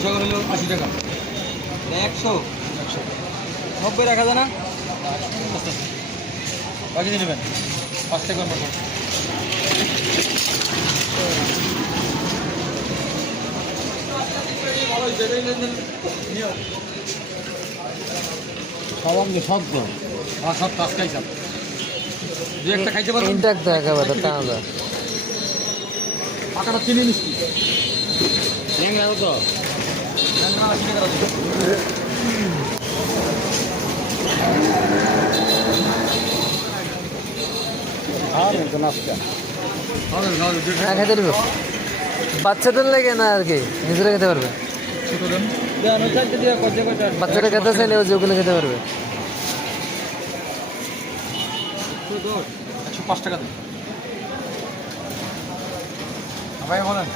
হিমসাগর হলো 80 টাকা। 100 100 90 রাখা যায় না? আস্তে আস্তে বাকি দিয়ে নেবেন 5 টাকার মতো। সব আমনি সব তো সব টাটকাই সব দু একটা খাইতে পারবেন। ইনটাক তো একেবারে তাজা। পাকাটা চিনি মিষ্টি ট্যাংরা তো ট্যাংরা 80 টাকা দিবেন। আর তো নাস্তা খাওয়াবেন খাওয়াবেন হ্যাঁ খেতে দেবো, বাচ্চাদের লেগে না আর কি, নিজেরা খেতে পারবে। ছোটো দেন দেন ওই চারটে দিয়ে কত কত বাচ্চারা খেতে চাইলে ওই যে ওগুলো খেতে পারবে। 105 টাকা দিন ভাই বলেন।